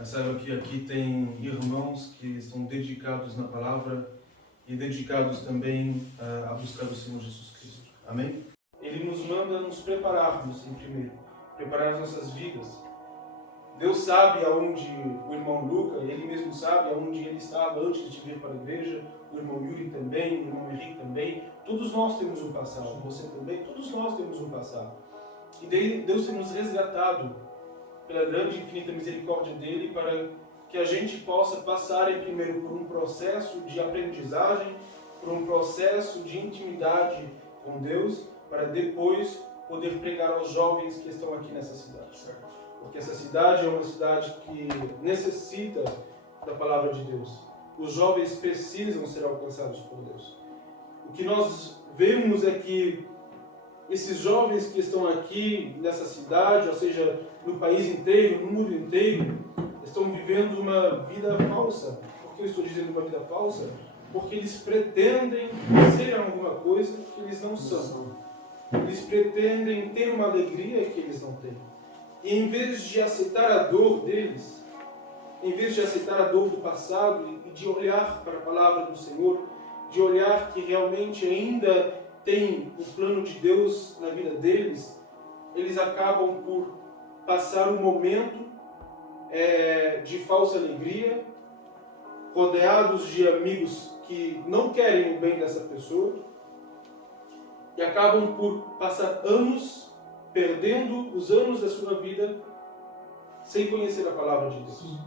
Mas saiba que aqui tem irmãos que estão dedicados na palavra e dedicados também a buscar o Senhor Jesus Cristo. Amém? Ele nos manda nos prepararmos em primeiro, preparar as nossas vidas. Deus sabe aonde o irmão Luca, ele mesmo sabe aonde ele estava antes de vir para a igreja, o irmão Yuri também, o irmão Henrique também. Todos nós temos um passado, você também, todos nós temos um passado. E Deus tem nos resgatado pela grande e infinita misericórdia dele para que a gente possa passar em primeiro por um processo de aprendizagem, por um processo de intimidade com Deus, para depois poder pregar aos jovens que estão aqui nessa cidade. Porque essa cidade é uma cidade que necessita da palavra de Deus. Os jovens precisam ser alcançados por Deus. O que nós vemos é que esses jovens que estão aqui nessa cidade, ou seja, no país inteiro, no mundo inteiro, estão vivendo uma vida falsa. Por que eu estou dizendo uma vida falsa? Porque eles pretendem ser alguma coisa que eles não são. Eles pretendem ter uma alegria que eles não têm. E em vez de aceitar a dor deles, em vez de aceitar a dor do passado e de olhar para a palavra do Senhor, de olhar que realmente ainda tem o plano de Deus na vida deles, eles acabam por passar um momento de falsa alegria, rodeados de amigos que não querem o bem dessa pessoa, e acabam por passar anos perdendo os anos da sua vida sem conhecer a palavra de Deus.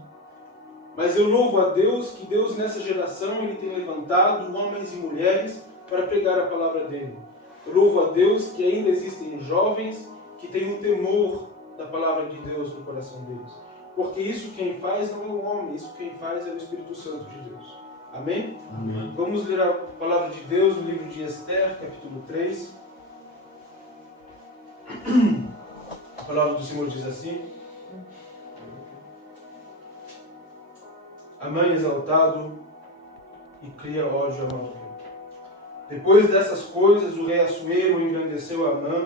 Mas eu louvo a Deus que Deus nessa geração ele tem levantado homens e mulheres para pregar a palavra dele. Eu louvo a Deus que ainda existem jovens que têm o temor da palavra de Deus no coração deles. Porque isso quem faz não é o homem, isso quem faz é o Espírito Santo de Deus. Amém? Amém. Vamos ler a palavra de Deus no livro de Esther, capítulo 3. A palavra do Senhor diz assim: Amã exaltado e cria ódio a Mardoqueu. Depois dessas coisas, o rei Assuero engrandeceu Amã,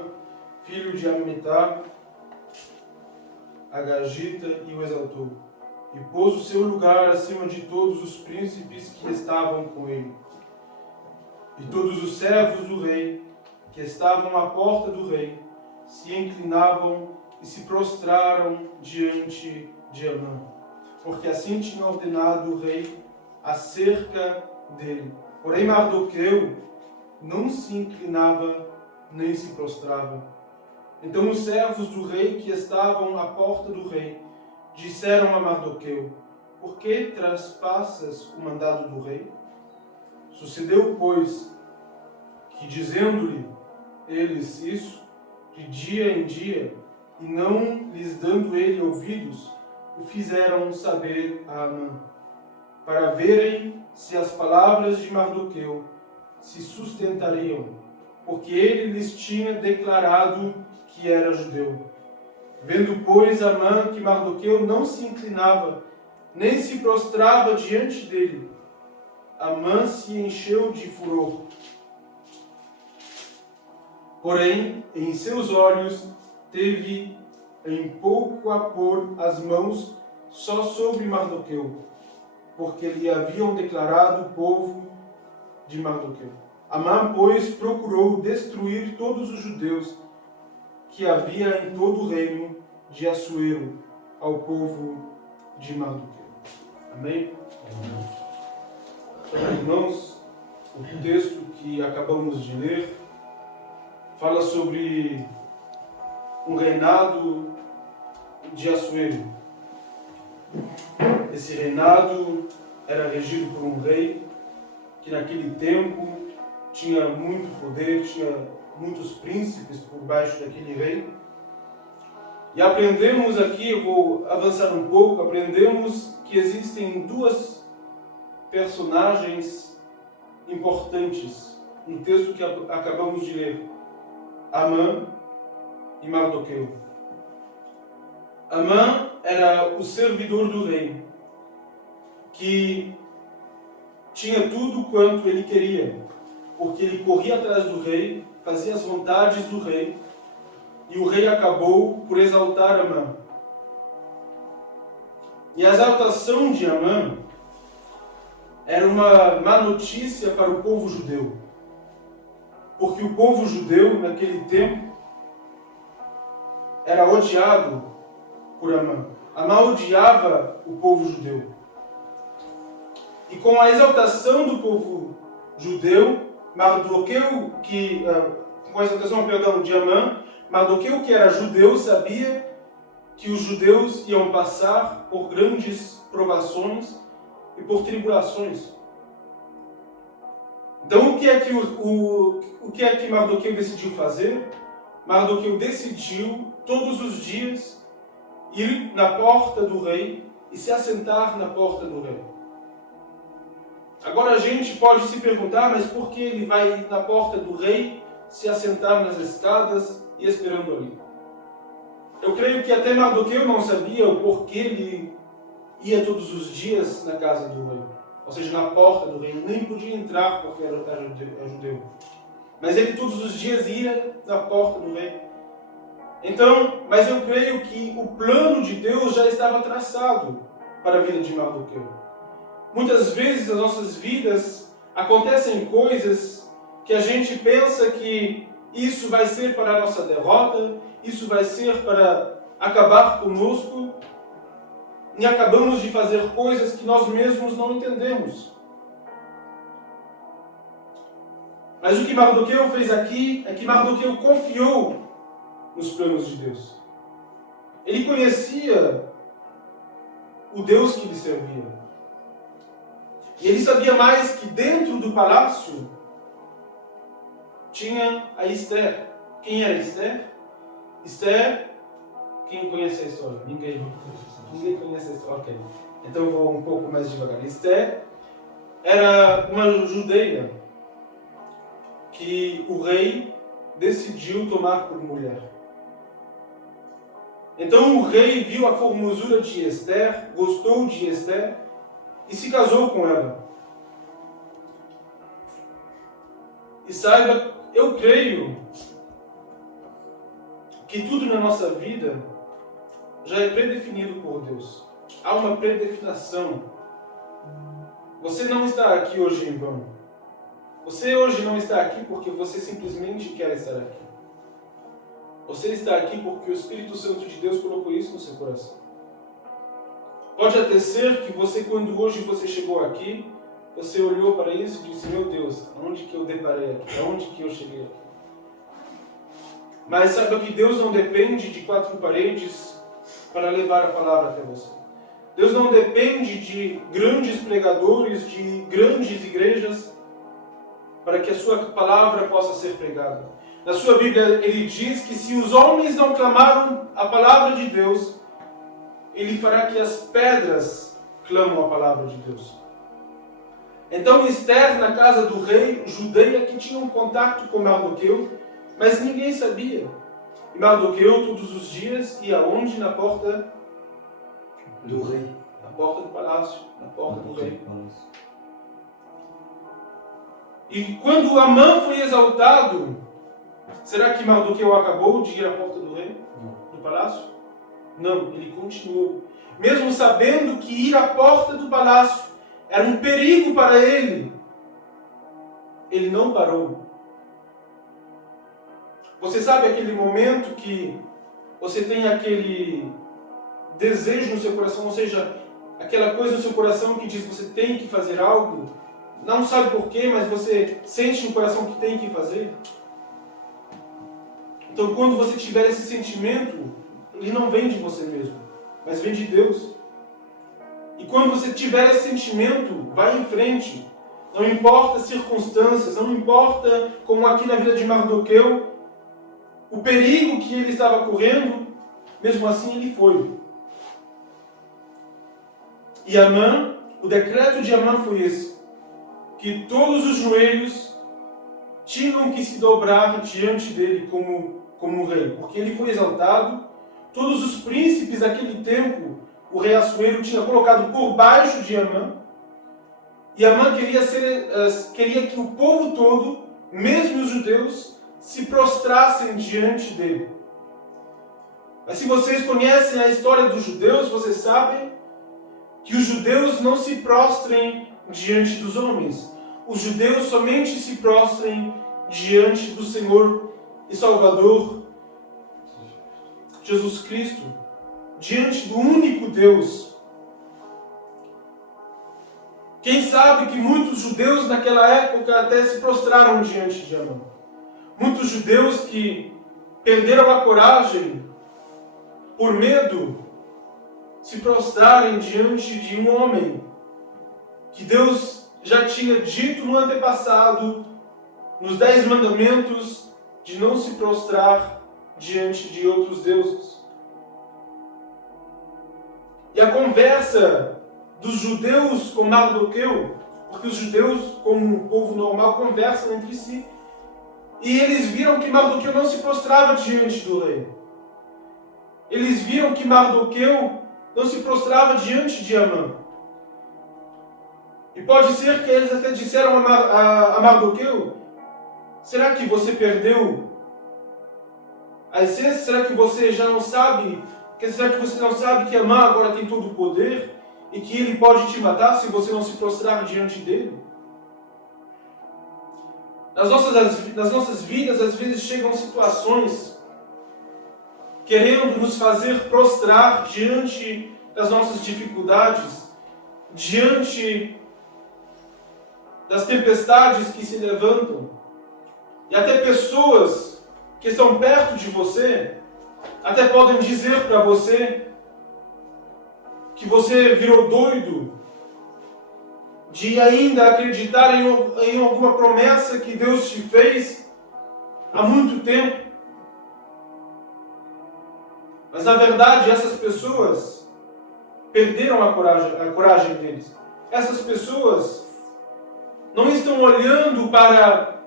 filho de Amitar, Agagita, e o exaltou, e pôs o seu lugar acima de todos os príncipes que estavam com ele. E todos os servos do rei, que estavam à porta do rei, se inclinavam e se prostraram diante de Amã, porque assim tinha ordenado o rei acerca dele. Porém Mardoqueu não se inclinava nem se prostrava. Então os servos do rei que estavam à porta do rei disseram a Mardoqueu: Por que traspassas o mandado do rei? Sucedeu, pois, que dizendo-lhe eles isso, de dia em dia, e não lhes dando ele ouvidos, o fizeram saber a Amã, para verem se as palavras de Mardoqueu se sustentariam, porque ele lhes tinha declarado que era judeu. Vendo, pois, Amã que Mardoqueu não se inclinava, nem se prostrava diante dele, Amã se encheu de furor. Porém, em seus olhos teve em pouco a pôr as mãos só sobre Mardoqueu, porque lhe haviam declarado o povo de Mardoqueu. Amã, pois, procurou destruir todos os judeus que havia em todo o reino de Assuero ao povo de Mardoqueu. Amém? Então, irmãos, o texto que acabamos de ler fala sobre um reinado de Assuero. Esse reinado era regido por um rei que naquele tempo tinha muito poder, tinha muitos príncipes por baixo daquele rei. E aprendemos aqui, eu vou avançar um pouco, aprendemos que existem duas personagens importantes no texto que acabamos de ler: Amã e Mardoqueu. Amã era o servidor do rei, que tinha tudo quanto ele queria, porque ele corria atrás do rei, fazia as vontades do rei, e o rei acabou por exaltar Amã. E a exaltação de Amã era uma má notícia para o povo judeu. Porque o povo judeu, naquele tempo, era odiado por Amã. Amã odiava o povo judeu. E com a exaltação do povo judeu, Mardoqueu, com a exaltação, de Amã, Mardoqueu, que era judeu, sabia que os judeus iam passar por grandes provações e por tribulações. Então, o que é que Mardoqueu decidiu fazer? Mardoqueu decidiu, todos os dias, ir na porta do rei e se assentar na porta do rei. Agora a gente pode se perguntar, mas por que ele vai na porta do rei, se assentar nas escadas e esperando ali? Eu creio que até Mardoqueu não sabia o porquê ele ia todos os dias na casa do rei. Ou seja, na porta do rei. Ele nem podia entrar porque era judeu. Mas ele todos os dias ia na porta do rei. Então, mas eu creio que o plano de Deus já estava traçado para a vida de Mardoqueu. Muitas vezes nas nossas vidas acontecem coisas que a gente pensa que isso vai ser para a nossa derrota, isso vai ser para acabar conosco, e acabamos de fazer coisas que nós mesmos não entendemos. Mas o que Mardoqueu fez aqui é que Mardoqueu confiou nos planos de Deus. Ele conhecia o Deus que lhe servia. E ele sabia mais que dentro do palácio tinha a Esther. Quem era Esther? Esther, quem conhece a história? Ninguém conhece a história. Ok. Então eu vou um pouco mais devagar. Esther era uma judeia que o rei decidiu tomar por mulher. Então o rei viu a formosura de Esther, gostou de Esther e se casou com ela. E saiba, eu creio que tudo na nossa vida já é predefinido por Deus. Há uma predestinação. Você não está aqui hoje em vão. Você hoje não está aqui porque você simplesmente quer estar aqui. Você está aqui porque o Espírito Santo de Deus colocou isso no seu coração. Pode até ser que você, quando hoje você chegou aqui, você olhou para isso e disse, meu Deus, aonde que eu deparei aqui? Aonde que eu cheguei aqui? Mas saiba que Deus não depende de quatro paredes para levar a palavra até você. Deus não depende de grandes pregadores, de grandes igrejas, para que a sua palavra possa ser pregada. Na sua Bíblia, ele diz que se os homens não clamaram a palavra de Deus, ele fará que as pedras clamam a palavra de Deus. Então Esther, na casa do rei, judeia, que tinha um contato com Mardoqueu, mas ninguém sabia. E Mardoqueu, todos os dias, ia onde? Na porta do rei. Na porta do palácio, na porta do rei. E quando Amã foi exaltado, será que Mardoqueu acabou de ir à porta do rei? Do palácio? Não, ele continuou. Mesmo sabendo que ir à porta do palácio era um perigo para ele, ele não parou. Você sabe aquele momento que você tem aquele desejo no seu coração, ou seja, aquela coisa no seu coração que diz que você tem que fazer algo, não sabe porquê, mas você sente no coração que tem que fazer? Então, quando você tiver esse sentimento, ele não vem de você mesmo, mas vem de Deus. E quando você tiver esse sentimento, vai em frente. Não importa as circunstâncias, não importa, como aqui na vida de Mardoqueu, o perigo que ele estava correndo, mesmo assim ele foi. E Amã, o decreto de Amã foi esse, que todos os joelhos tinham que se dobrar diante dele como rei, porque ele foi exaltado. Todos os príncipes daquele tempo, o rei Assuero tinha colocado por baixo de Amã, e Amã queria que o povo todo, mesmo os judeus, se prostrassem diante dele. Mas se vocês conhecem a história dos judeus, vocês sabem que os judeus não se prostrem diante dos homens. Os judeus somente se prostrem diante do Senhor e Salvador Jesus Cristo, diante do único Deus. Quem sabe que muitos judeus naquela época até se prostraram diante de Amã. Muitos judeus que perderam a coragem por medo se prostrarem diante de um homem que Deus já tinha dito no antepassado, nos 10 mandamentos, de não se prostrar diante de outros deuses. E a conversa dos judeus com Mardoqueu, porque os judeus, como um povo normal, conversam entre si, e eles viram que Mardoqueu não se prostrava diante do rei. Eles viram que Mardoqueu não se prostrava diante de Amã. E pode ser que eles até disseram a Mardoqueu: será que você perdeu a essência? Será que você já não sabe? Será que você não sabe que Amã agora tem todo o poder e que ele pode te matar se você não se prostrar diante dele? Nas nossas vidas, às vezes chegam situações querendo nos fazer prostrar diante das nossas dificuldades, diante das tempestades que se levantam. E até pessoas que estão perto de você até podem dizer para você que você virou doido de ainda acreditar em alguma promessa que Deus te fez há muito tempo. Mas na verdade essas pessoas perderam a coragem deles. Essas pessoas não estão olhando para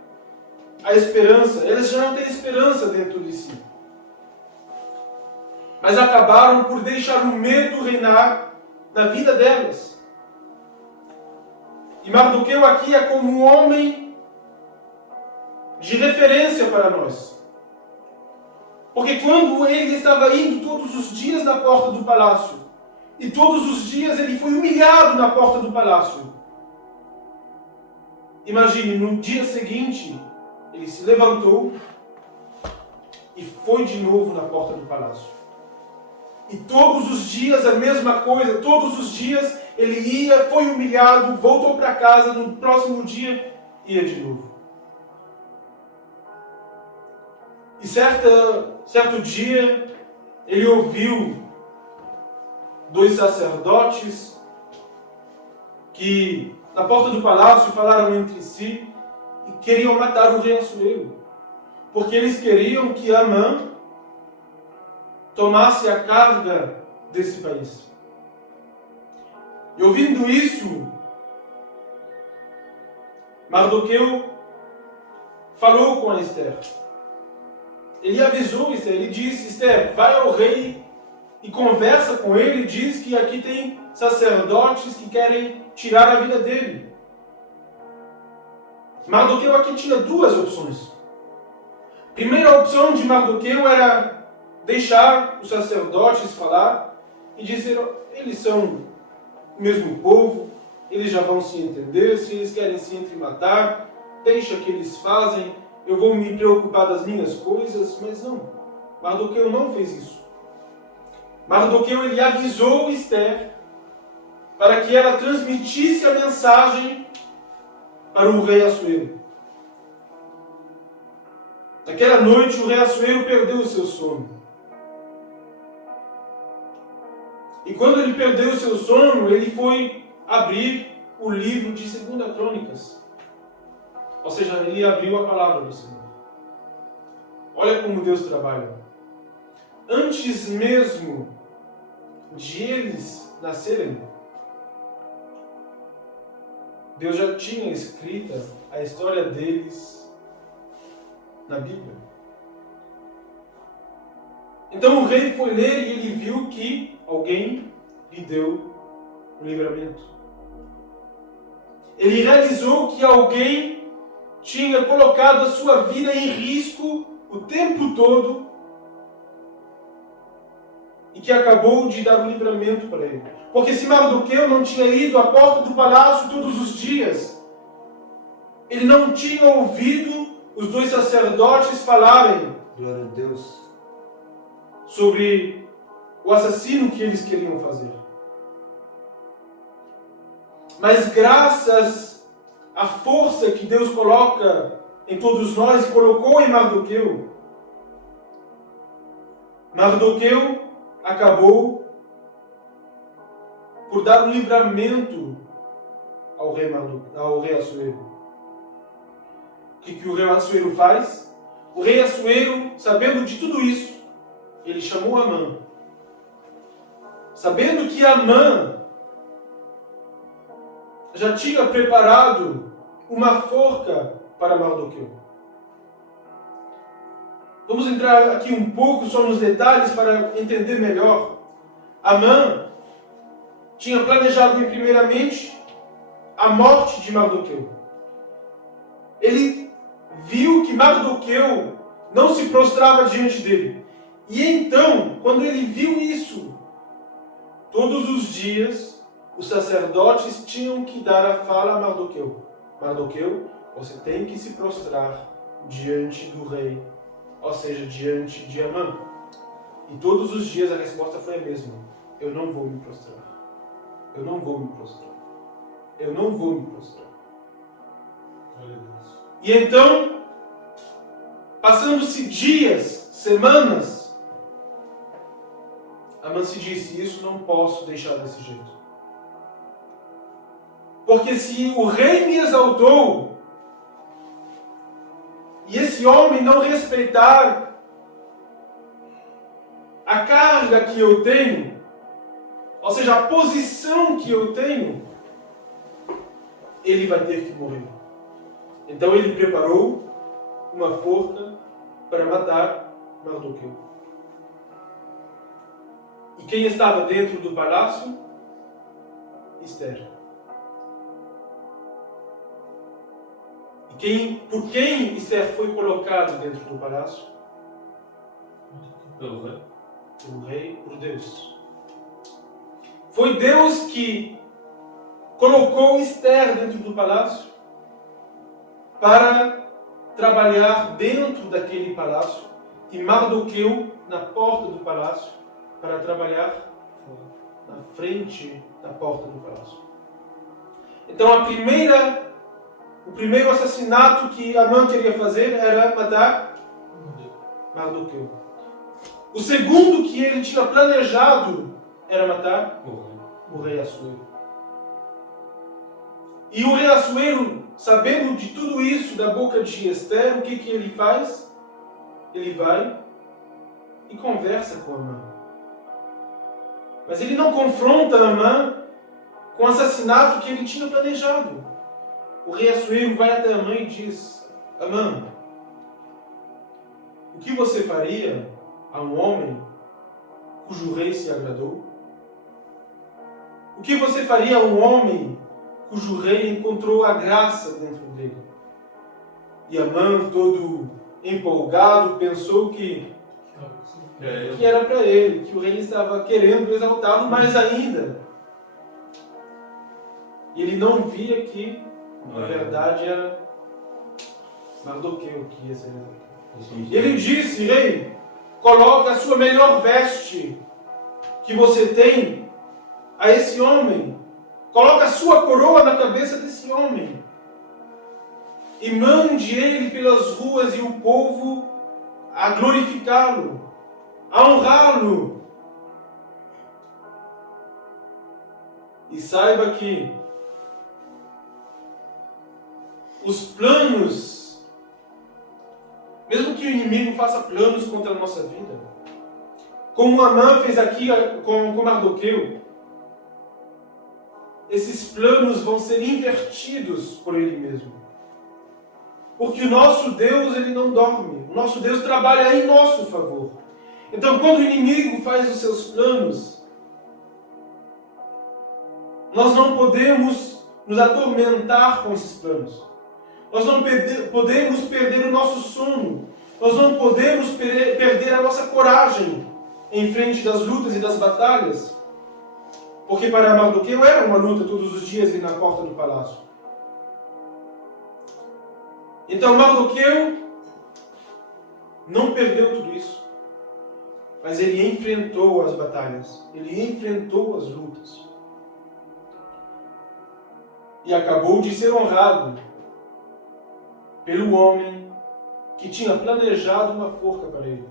a esperança, elas já não têm esperança dentro de si. Mas acabaram por deixar o medo reinar na vida delas. E Mardoqueu aqui é como um homem de referência para nós. Porque quando ele estava indo todos os dias na porta do palácio, e todos os dias ele foi humilhado na porta do palácio. Imagine, no dia seguinte, ele se levantou e foi de novo na porta do palácio. E todos os dias a mesma coisa, todos os dias ele ia, foi humilhado, voltou para casa, no próximo dia ia de novo. E certo dia ele ouviu 2 sacerdotes que na porta do palácio falaram entre si e queriam matar o rei Assuero, porque eles queriam que Amã tomasse a carga desse país. E ouvindo isso, Mardoqueu falou com a Esther. Ele avisou Esther, ele disse: Esther, vai ao rei e conversa com ele, diz que aqui tem sacerdotes que querem tirar a vida dele. Mardoqueu aqui tinha 2 opções. A primeira opção de Mardoqueu era deixar os sacerdotes falar e dizer: eles são o mesmo povo, eles já vão se entender, se eles querem se entrematar, deixa que eles fazem, eu vou me preocupar das minhas coisas. Mas não, Mardoqueu não fez isso. Mardoqueu ele avisou Esther para que ela transmitisse a mensagem para o rei Assuero. Naquela noite o rei Assuero perdeu o seu sono. E quando ele perdeu o seu sono, ele foi abrir o livro de 2 Crônicas. Ou seja, ele abriu a palavra do Senhor. Olha como Deus trabalha. Antes mesmo de eles nascerem, Deus já tinha escrita a história deles na Bíblia. Então o rei foi ler e ele viu que alguém lhe deu o livramento. Ele realizou que alguém tinha colocado a sua vida em risco o tempo todo e que acabou de dar o livramento para ele. Porque se Mardoqueu não tinha ido à porta do palácio todos os dias, ele não tinha ouvido os dois sacerdotes falarem Glória a Deus. sobre o assassino que eles queriam fazer. Mas graças à força que Deus coloca em todos nós e colocou em Mardoqueu, Mardoqueu acabou por dar um livramento ao rei Assuero. O que o rei Assuero faz? O rei Assuero, sabendo de tudo isso, ele chamou Amã. Sabendo que Amã já tinha preparado uma forca para Mardoqueu. Vamos entrar aqui um pouco só nos detalhes para entender melhor. Amã tinha planejado primeiramente a morte de Mardoqueu. Ele viu que Mardoqueu não se prostrava diante dele. E então, quando ele viu isso, todos os dias os sacerdotes tinham que dar a fala a Mardoqueu. Mardoqueu, você tem que se prostrar diante do rei, ou seja, diante de Amã. E todos os dias a resposta foi a mesma: eu não vou me prostrar. Eu não vou me prostrar. Eu não vou me prostrar. E então, passando-se dias, semanas, Amã se disse: isso não posso deixar desse jeito. Porque se o rei me exaltou, e esse homem não respeitar a carga que eu tenho, ou seja, a posição que eu tenho, ele vai ter que morrer. Então ele preparou uma forca para matar Mardoqueu. E quem estava dentro do palácio? Esther. E por quem Esther foi colocada dentro do palácio? Pelo rei. Pelo rei, por Deus. Foi Deus que colocou Esther dentro do palácio para trabalhar dentro daquele palácio e Mardoqueu na porta do palácio para trabalhar na frente da porta do palácio. Então o primeiro assassinato que Amã queria fazer era matar Mardoqueu. O segundo que ele tinha planejado era matar o rei Assuero. E o rei Assuero, sabendo de tudo isso da boca de Esther, o que ele faz? Ele vai e conversa com Amã. Mas ele não confronta Amã com o assassinato que ele tinha planejado. O rei Assuero vai até Amã e diz: Amã, o que você faria a um homem cujo rei se agradou? O que você faria a um homem cujo rei encontrou a graça dentro dele? E Amã, todo empolgado, pensou que era para ele, que o rei estava querendo exaltá-lo mais ainda. E ele não via que, na verdade, era Mardoqueu que ia ser exaltado. E ele disse: rei, coloca a sua melhor veste que você tem a esse homem. Coloca a sua coroa na cabeça desse homem. E mande ele pelas ruas e o povo a glorificá-lo, a honrá-lo. E saiba que os planos, mesmo que o inimigo faça planos contra a nossa vida, como Amã fez aqui com Mardoqueu, esses planos vão ser invertidos por ele mesmo. Porque o nosso Deus, ele não dorme. O nosso Deus trabalha em nosso favor. Então, quando o inimigo faz os seus planos, nós não podemos nos atormentar com esses planos. Nós não podemos perder o nosso sono. Nós não podemos perder a nossa coragem. em frente das lutas e das batalhas, porque para Mardoqueu era uma luta todos os dias ir na porta do palácio. Então Mardoqueu não perdeu tudo isso, mas ele enfrentou as batalhas, ele enfrentou as lutas. E acabou de ser honrado pelo homem que tinha planejado uma forca para ele.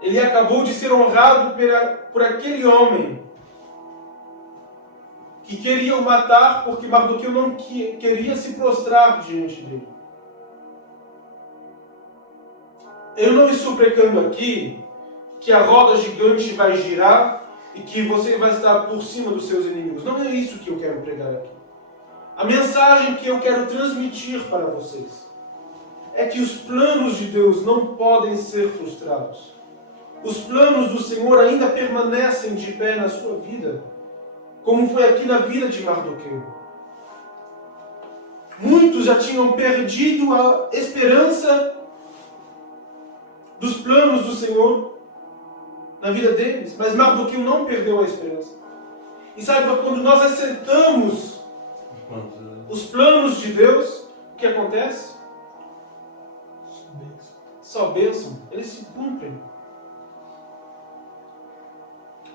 Ele acabou de ser honrado por aquele homem que queria o matar porque Mardoqueu não queria se prostrar diante dele. Eu não estou pregando aqui que a roda gigante vai girar e que você vai estar por cima dos seus inimigos. Não é isso que eu quero pregar aqui. A mensagem que eu quero transmitir para vocês é que os planos de Deus não podem ser frustrados. Os planos do Senhor ainda permanecem de pé na sua vida, como foi aqui na vida de Mardoqueu. Muitos já tinham perdido a esperança dos planos do Senhor na vida deles, mas Mardoqueu não perdeu a esperança. E saiba, quando nós acertamos os planos de Deus, o que acontece? Só bênção. Eles se cumprem.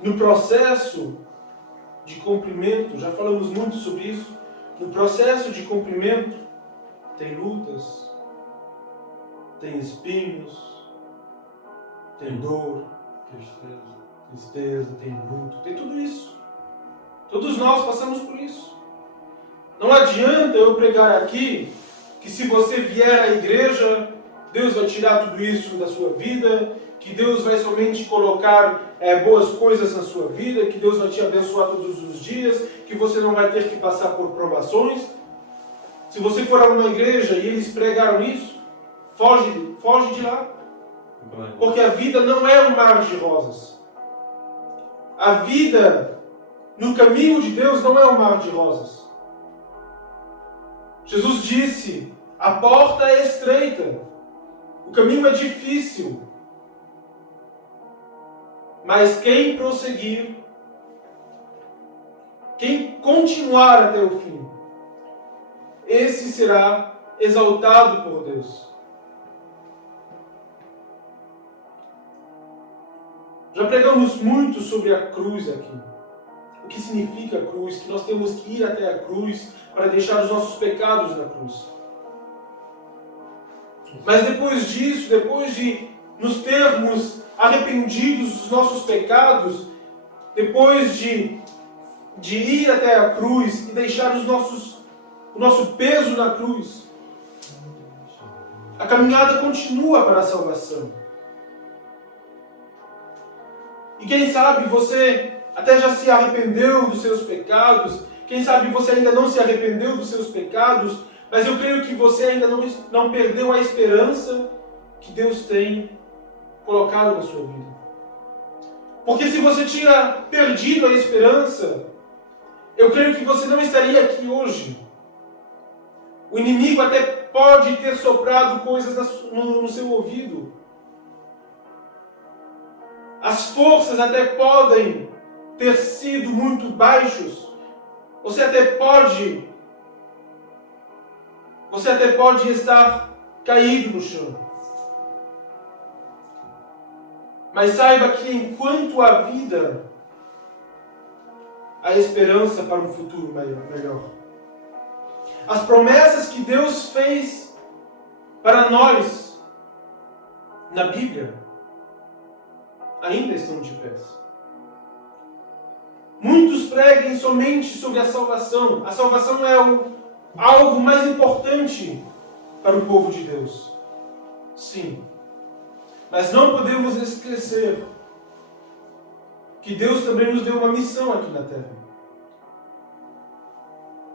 No processo de cumprimento, já falamos muito sobre isso, no processo de cumprimento tem lutas, tem espinhos, tem dor, tristeza, tem luto, tem tudo isso. Todos nós passamos por isso. Não adianta eu pregar aqui que se você vier à igreja, Deus vai tirar tudo isso da sua vida, que Deus vai somente colocar boas coisas na sua vida, que Deus vai te abençoar todos os dias, que você não vai ter que passar por provações. Se você for a uma igreja e eles pregaram isso, foge de lá. Porque a vida não é um mar de rosas. A vida no caminho de Deus não é um mar de rosas. Jesus disse, a porta é estreita, o caminho é difícil, mas quem prosseguir, quem continuar até o fim, esse será exaltado por Deus. Já pregamos muito sobre a cruz aqui. O que significa a cruz? Que nós temos que ir até a cruz para deixar os nossos pecados na cruz. Mas depois disso, depois de nos termos arrependidos dos nossos pecados, depois de ir até a cruz e deixar o nosso peso na cruz, a caminhada continua para a salvação. E quem sabe você até já se arrependeu dos seus pecados, quem sabe você ainda não se arrependeu dos seus pecados, mas eu creio que você ainda não perdeu a esperança que Deus tem colocado na sua vida. Porque se você tinha perdido a esperança, eu creio que você não estaria aqui hoje. O inimigo até pode ter soprado coisas no seu ouvido. As forças até podem ter sido muito baixos. Você até pode estar caído no chão. Mas saiba que enquanto há vida, há esperança para um futuro melhor. As promessas que Deus fez para nós na Bíblia ainda estão de pé. Muitos preguem somente sobre a salvação. A salvação é o alvo mais importante para o povo de Deus. Sim. Mas não podemos esquecer que Deus também nos deu uma missão aqui na Terra.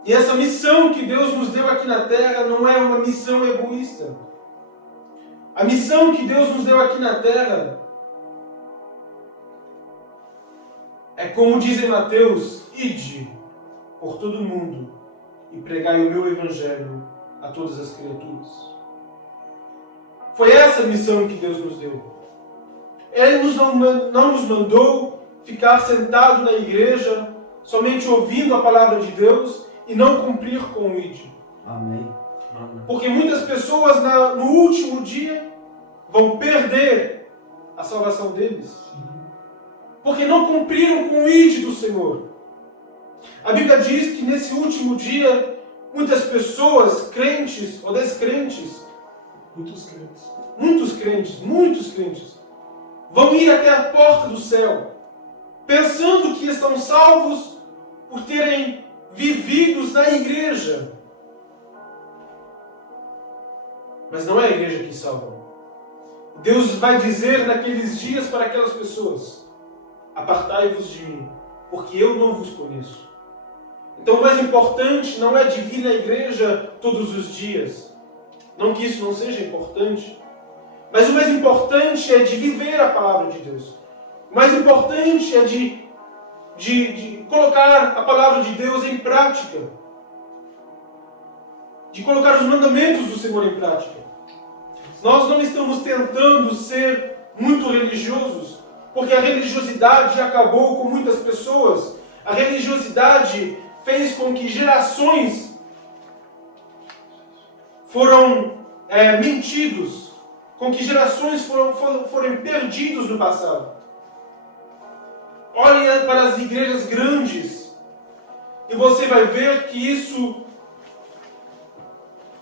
E essa missão que Deus nos deu aqui na Terra não é uma missão egoísta. A missão que Deus nos deu aqui na Terra é como diz em Mateus, ide por todo o mundo e pregai o meu evangelho a todas as criaturas. Foi essa a missão que Deus nos deu. Ele não nos mandou ficar sentado na igreja, somente ouvindo a palavra de Deus e não cumprir com o ID. Amém. Porque muitas pessoas no último dia vão perder a salvação deles. Porque não cumpriram com o ID do Senhor. A Bíblia diz que nesse último dia, muitas pessoas, crentes ou descrentes, muitos crentes, vão ir até a porta do céu, pensando que estão salvos por terem vividos na igreja. Mas não é a igreja que salva. Deus vai dizer naqueles dias para aquelas pessoas: apartai-vos de mim, porque eu não vos conheço. Então o mais importante não é de vir na igreja todos os dias. Não que isso não seja importante. Mas o mais importante é de viver a palavra de Deus. O mais importante é de colocar a palavra de Deus em prática. De colocar os mandamentos do Senhor em prática. Nós não estamos tentando ser muito religiosos, porque a religiosidade acabou com muitas pessoas. A religiosidade fez com que gerações foram mentidos, com que gerações foram perdidos no passado. Olhem para as igrejas grandes e você vai ver que isso,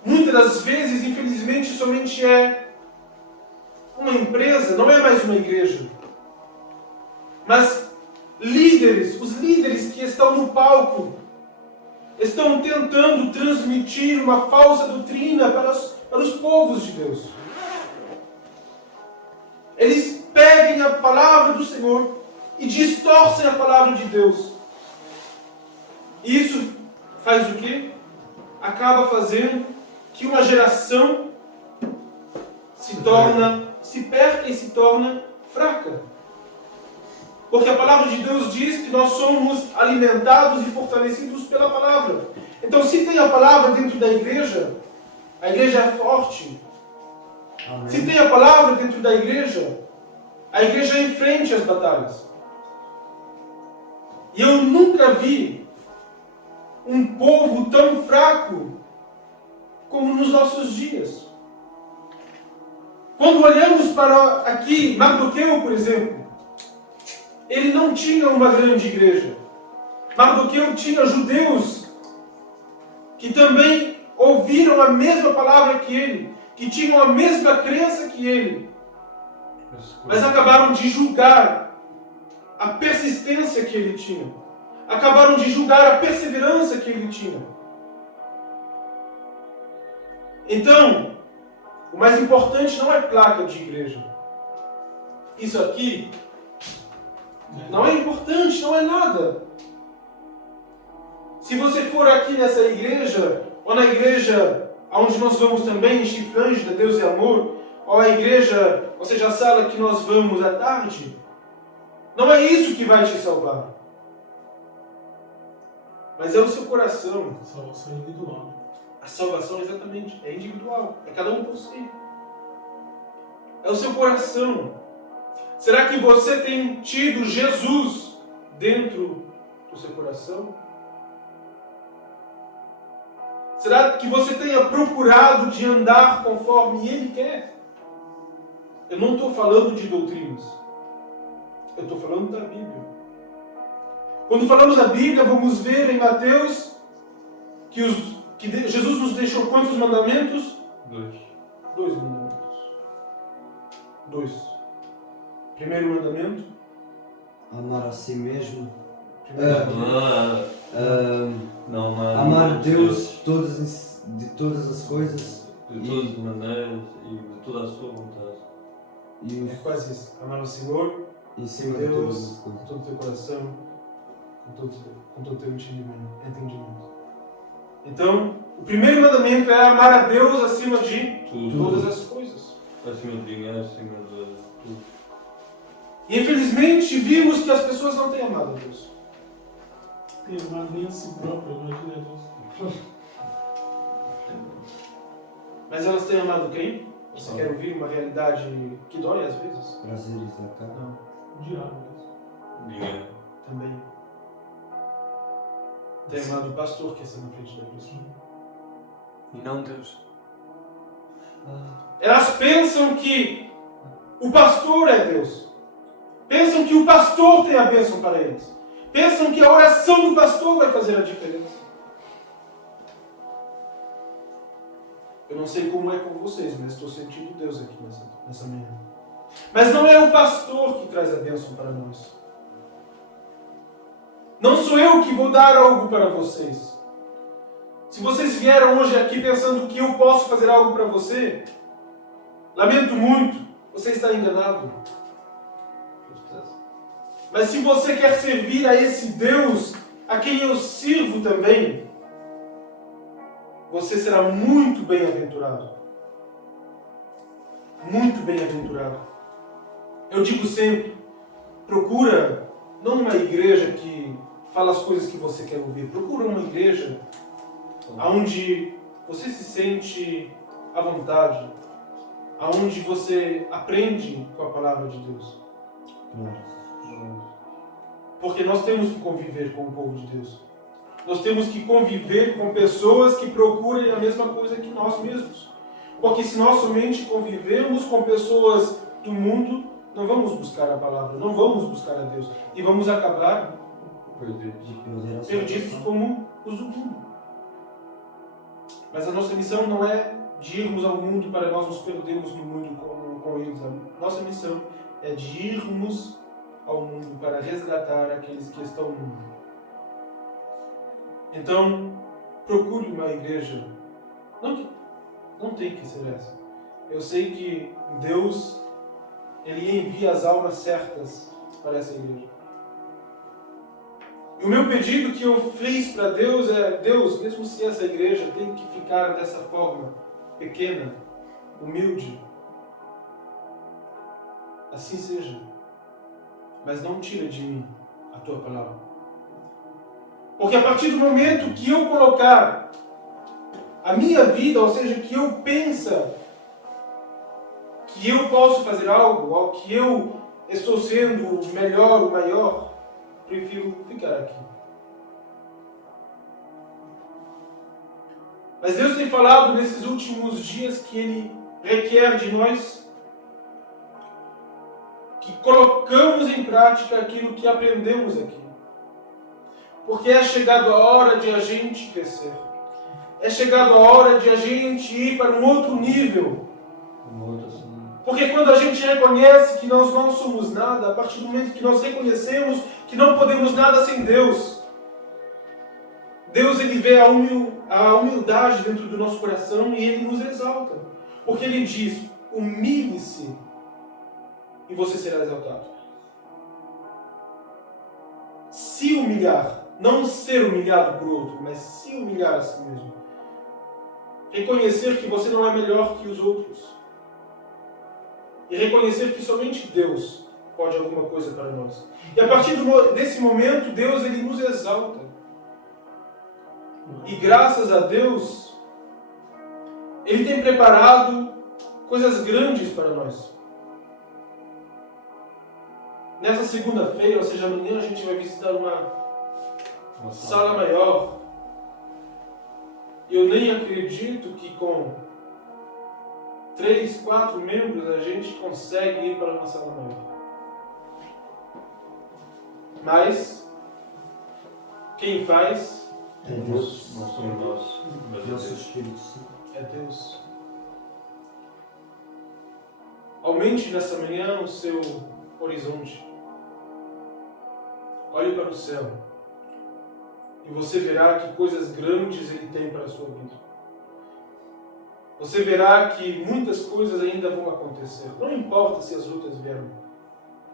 muitas das vezes, infelizmente, somente é uma empresa, não é mais uma igreja. Mas os líderes que estão no palco, estão tentando transmitir uma falsa doutrina para os povos de Deus. Eles pegam a palavra do Senhor e distorcem a palavra de Deus. E isso faz o quê? Acaba fazendo que uma geração se perca e se torna fraca. Porque a palavra de Deus diz que nós somos alimentados e fortalecidos pela palavra. Então, se tem a palavra dentro da igreja, a igreja é forte. Amém. Se tem a palavra dentro da igreja, a igreja enfrenta as batalhas. E eu nunca vi um povo tão fraco como nos nossos dias. Quando olhamos para aqui, Mardoqueu, por exemplo, ele não tinha uma grande igreja. Mardoqueu tinha judeus que também ouviram a mesma palavra que ele, que tinham a mesma crença que ele, mas acabaram de julgar a persistência que ele tinha. Acabaram de julgar a perseverança que ele tinha. Então, o mais importante não é placa de igreja. Isso aqui não é importante, não é nada. Se você for aqui nessa igreja, ou na igreja onde nós vamos também, em Chifrângia, Deus é Amor, ou a igreja, ou seja, a sala que nós vamos à tarde, não é isso que vai te salvar. Mas é o seu coração. A salvação é individual. A salvação, exatamente, é individual. É cada um por si. É o seu coração. Será que você tem tido Jesus dentro do seu coração? Será que você tenha procurado de andar conforme Ele quer? Eu não estou falando de doutrinas. Eu estou falando da Bíblia. Quando falamos da Bíblia, vamos ver em Mateus que Jesus nos deixou quantos mandamentos? 2 mandamentos. 2. Primeiro mandamento. Amar a si mesmo. Amar Deus de todas as coisas. De todas as maneiras e de toda a sua vontade. É quase isso. Amar o Senhor Em cima Deus, de todas as coisas. com todo o teu coração, com todo o teu entendimento. Então, o primeiro mandamento é amar a Deus acima de todas as coisas. Acima de dinheiro, acima de tudo. E infelizmente vimos que as pessoas não têm amado a Deus. Tem amado nem a si próprio, imagina a Deus. Mas elas têm amado quem? Você quer ouvir uma realidade que dói às vezes? Prazeres da carne. Não, O diabo mesmo. Dinheiro. também. Tem a irmã do pastor que está na frente da igreja. E não Deus. Elas pensam que o pastor é Deus. Pensam que o pastor tem a bênção para eles. Pensam que a oração do pastor vai fazer a diferença. Eu não sei como é com vocês, mas estou sentindo Deus aqui nessa manhã. Mas não é o pastor que traz a bênção para nós. Não sou eu que vou dar algo para vocês. Se vocês vieram hoje aqui pensando que eu posso fazer algo para você, lamento muito, você está enganado. Mas se você quer servir a esse Deus, a quem eu sirvo também, você será muito bem-aventurado. Muito bem-aventurado. Eu digo sempre, procura não uma igreja que fala as coisas que você quer ouvir. Procura uma igreja onde você se sente à vontade, onde você aprende com a palavra de Deus. Porque nós temos que conviver com o povo de Deus. Nós temos que conviver com pessoas que procurem a mesma coisa que nós mesmos. Porque se nós somente convivemos com pessoas do mundo, não vamos buscar a palavra, não vamos buscar a Deus. E vamos acabar perdidos como os do mundo. Mas a nossa missão não é de irmos ao mundo para nós nos perdermos no mundo com eles. A nossa missão é de irmos ao mundo para resgatar aqueles que estão no mundo. Então, procure uma igreja. Não tem que ser essa. Eu sei que Deus, Ele envia as almas certas para essa igreja. E o meu pedido que eu fiz para Deus é: Deus, mesmo se essa igreja tem que ficar dessa forma, pequena, humilde, assim seja. Mas não tira de mim a tua palavra. Porque a partir do momento que eu colocar a minha vida, ou seja, que eu pensa que eu posso fazer algo, ou que eu estou sendo o melhor, o maior, prefiro ficar aqui. Mas Deus tem falado nesses últimos dias que Ele requer de nós que colocamos em prática aquilo que aprendemos aqui. Porque é chegado a hora de a gente crescer. É chegado a hora de a gente ir para um outro nível. Porque quando a gente reconhece que nós não somos nada, a partir do momento que nós reconhecemos que não podemos nada sem Deus, Deus, Ele vê a humildade dentro do nosso coração e Ele nos exalta. Porque Ele diz: humilhe-se e você será exaltado. Se humilhar, não ser humilhado por outro, mas se humilhar a si mesmo. Reconhecer que você não é melhor que os outros. E reconhecer que somente Deus pode alguma coisa para nós. E a partir desse momento, Deus, Ele nos exalta. E graças a Deus, Ele tem preparado coisas grandes para nós. Nessa segunda-feira, ou seja, amanhã, a gente vai visitar uma sala maior. Eu nem acredito que com 3, 4 membros a gente consegue ir para uma sala maior. Mas quem faz É Deus. Não somos nós, mas é Nosso Deus. Espírito Santo. é Deus. Aumente nessa manhã o seu horizonte. Olhe para o céu. E você verá que coisas grandes Ele tem para a sua vida. Você verá que muitas coisas ainda vão acontecer. Não importa se as lutas vieram.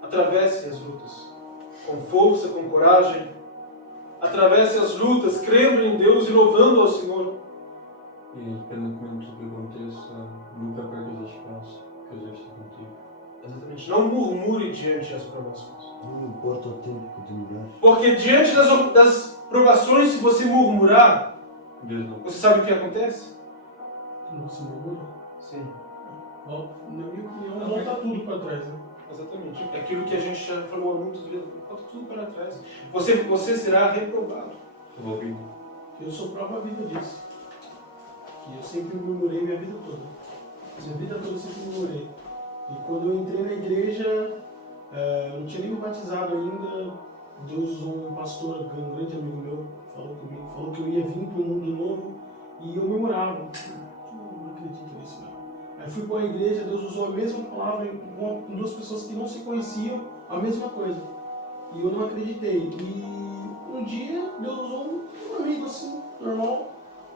Atravesse as lutas. Com força, com coragem. Atravesse as lutas, crendo em Deus e louvando ao Senhor. E independentemente do que aconteça, nunca percas a esperança, que Deus está contigo. Exatamente. Não murmure diante das provações. Não importa o tempo que demorar. Porque diante das provações, se você murmurar, Deus não. você sabe o que acontece? Não se murmura. Sim. Ó, na minha opinião, volta tudo para trás, né? Exatamente. É aquilo que a gente já falou há muitos vezes. Volta tudo para trás. Você será reprovado. Envolvido. Eu sou prova viva disso. Que eu sempre murmurei minha vida toda. Minha vida toda eu sempre murmurei. E quando eu entrei na igreja, eu não tinha nem me batizado ainda. Deus usou um pastor, um grande amigo meu, falou comigo, falou que eu ia vir para um mundo novo. E eu murmurava. Eu não acredito nisso, não. Aí fui para a igreja, Deus usou a mesma palavra com duas pessoas que não se conheciam, a mesma coisa. E eu não acreditei. E um dia, Deus usou um amigo assim, normal.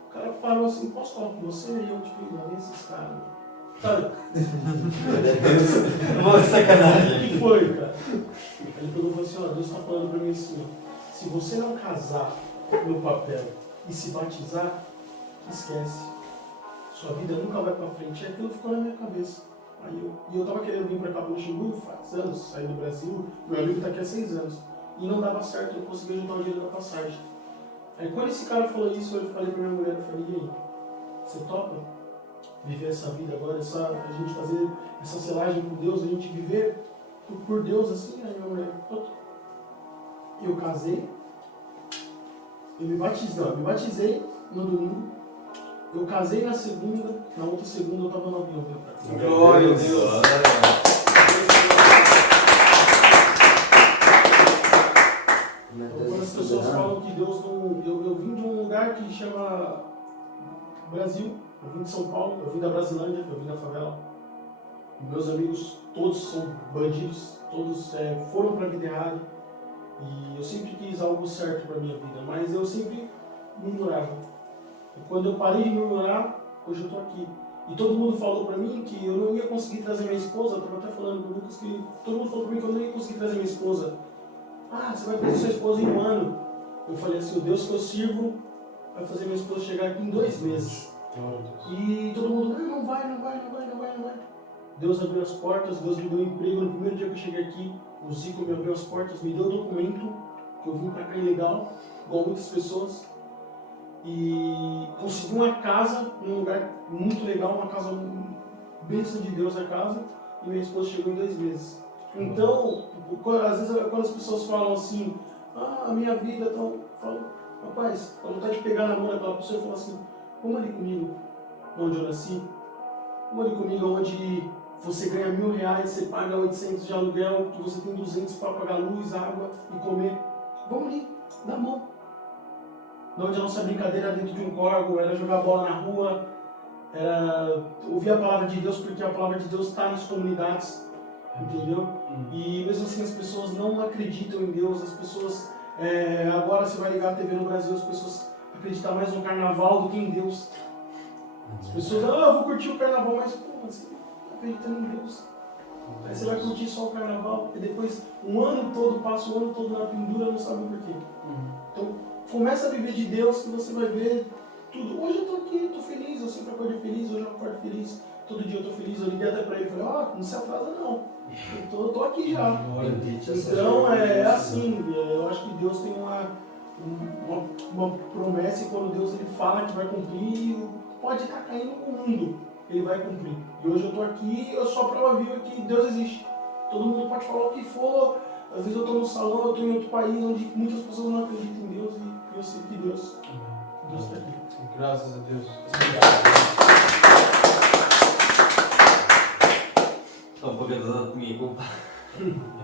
O cara parou assim, posso falar com você? E eu, tipo, lá vem esses caras, mano. Sabe? Boa sacanagem. O que foi, cara? Ele pegou e falou assim, ó, Deus está falando pra mim assim, ó, se você não casar no papel e se batizar, esquece. Sua vida nunca vai pra frente. E aquilo ficou na minha cabeça. E eu tava querendo vir pra cá pro Luxemburgo faz anos, sair do Brasil. Meu amigo tá aqui há 6 anos. E não dava certo, eu não conseguia juntar o dinheiro da passagem. Aí quando esse cara falou isso, eu falei pra minha mulher, eu falei, e aí, você topa viver essa vida agora, a gente fazer essa selagem com Deus, a gente viver por Deus assim? Aí minha mulher, eu casei, eu me batizei no domingo, eu casei na segunda, na outra segunda eu tava no avião. Glória a Deus. Então, quando as pessoas falam que Deus não... Eu vim de um lugar que chama Brasil, eu vim de São Paulo, eu vim da Brasilândia, eu vim da favela. Meus amigos todos são bandidos, todos foram para a vida errada. E eu sempre quis algo certo para minha vida, mas eu sempre murmurava. E quando eu parei de murmurar, hoje eu estou aqui. E todo mundo falou para mim que eu não ia conseguir trazer minha esposa, eu estava até falando com o Lucas que todo mundo falou para mim que eu não ia conseguir trazer minha esposa. Ah, você vai trazer sua esposa em 1 ano. Eu falei assim, o Deus que eu sirvo vai fazer minha esposa chegar aqui em 2 meses. E todo mundo, não vai. Deus abriu as portas, Deus me deu emprego. No primeiro dia que eu cheguei aqui, o Zico me abriu as portas, me deu o documento, que eu vim pra cá ilegal, igual muitas pessoas. E consegui uma casa, num lugar muito legal, uma casa, bênção de Deus na casa, e minha esposa chegou em 2 meses. Então, às vezes quando as pessoas falam assim, a minha vida, então, eu falo, rapaz, a vontade de pegar na mão daquela pessoa e falar assim, vamos ali comigo, onde eu nasci, vamos ali comigo, onde você ganha R$1.000, você paga 800 de aluguel, que você tem 200 para pagar luz, água e comer. Vamos ali, dá a mão. Onde a nossa brincadeira dentro de um córrego era jogar bola na rua, era ouvir a palavra de Deus, porque a palavra de Deus está nas comunidades, entendeu? E mesmo assim as pessoas não acreditam em Deus, as pessoas, agora você vai ligar a TV no Brasil, as pessoas acreditam mais no carnaval do que em Deus. As pessoas, eu vou curtir o carnaval, mas pô, você não acredita em Deus. Aí você vai curtir só o carnaval, e depois um ano todo, passa o ano todo na pendura, não sabe o porquê. Então, começa a viver de Deus que você vai ver tudo. Hoje eu tô aqui, tô feliz, eu sempre acordo feliz, hoje eu acordo feliz, todo dia eu tô feliz. Eu liguei até pra ele e falei, não se atrasa não, eu tô aqui já. Então é assim, eu acho que Deus tem uma promessa, e quando Deus ele fala que vai cumprir, pode estar caindo o mundo, ele vai cumprir. E hoje eu tô aqui, eu sou a prova viva que Deus existe. Todo mundo pode falar o que for, às vezes eu tô no salão, eu tô em outro país onde muitas pessoas não acreditam em Deus, e eu sei que Deus está aqui. Graças a Deus. Só um pouco comigo.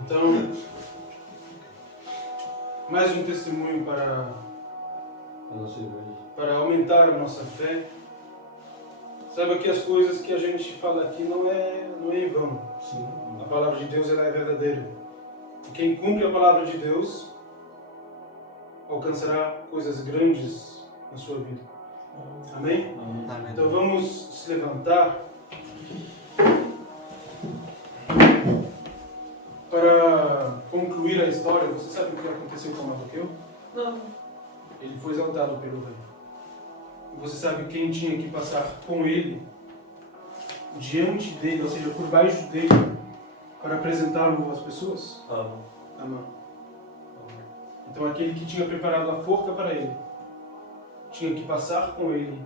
Então, mais um testemunho para aumentar a nossa fé. Saiba que as coisas que a gente fala aqui não é em vão. Sim. A palavra de Deus ela é verdadeira. E quem cumpre a palavra de Deus alcançará coisas grandes na sua vida. Amém? Amém. Então vamos se levantar para concluir a história. Você sabe o que aconteceu com Mardoqueu? Não. Ele foi exaltado pelo rei. Você sabe quem tinha que passar com ele, diante dele, ou seja, por baixo dele, para apresentá-lo às pessoas? Amã. Então aquele que tinha preparado a forca para ele, tinha que passar com ele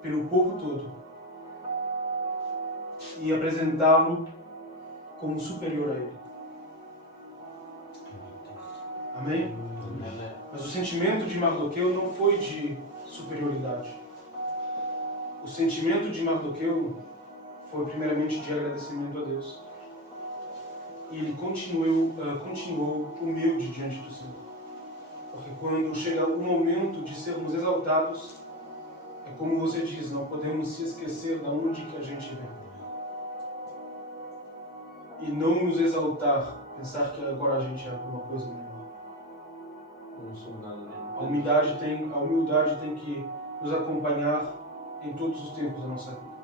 pelo povo todo. e apresentá-lo como superior a ele. Amém? Mas o sentimento de Mardoqueu não foi de superioridade. O sentimento de Mardoqueu foi primeiramente de agradecimento a Deus. E ele continuou humilde diante do Senhor. Porque quando chega o momento de sermos exaltados, é como você diz, não podemos se esquecer de onde que a gente vem. E não nos exaltar, pensar que agora a gente é alguma coisa melhor. Não sou nada, né? A humildade tem que nos acompanhar em todos os tempos da nossa vida.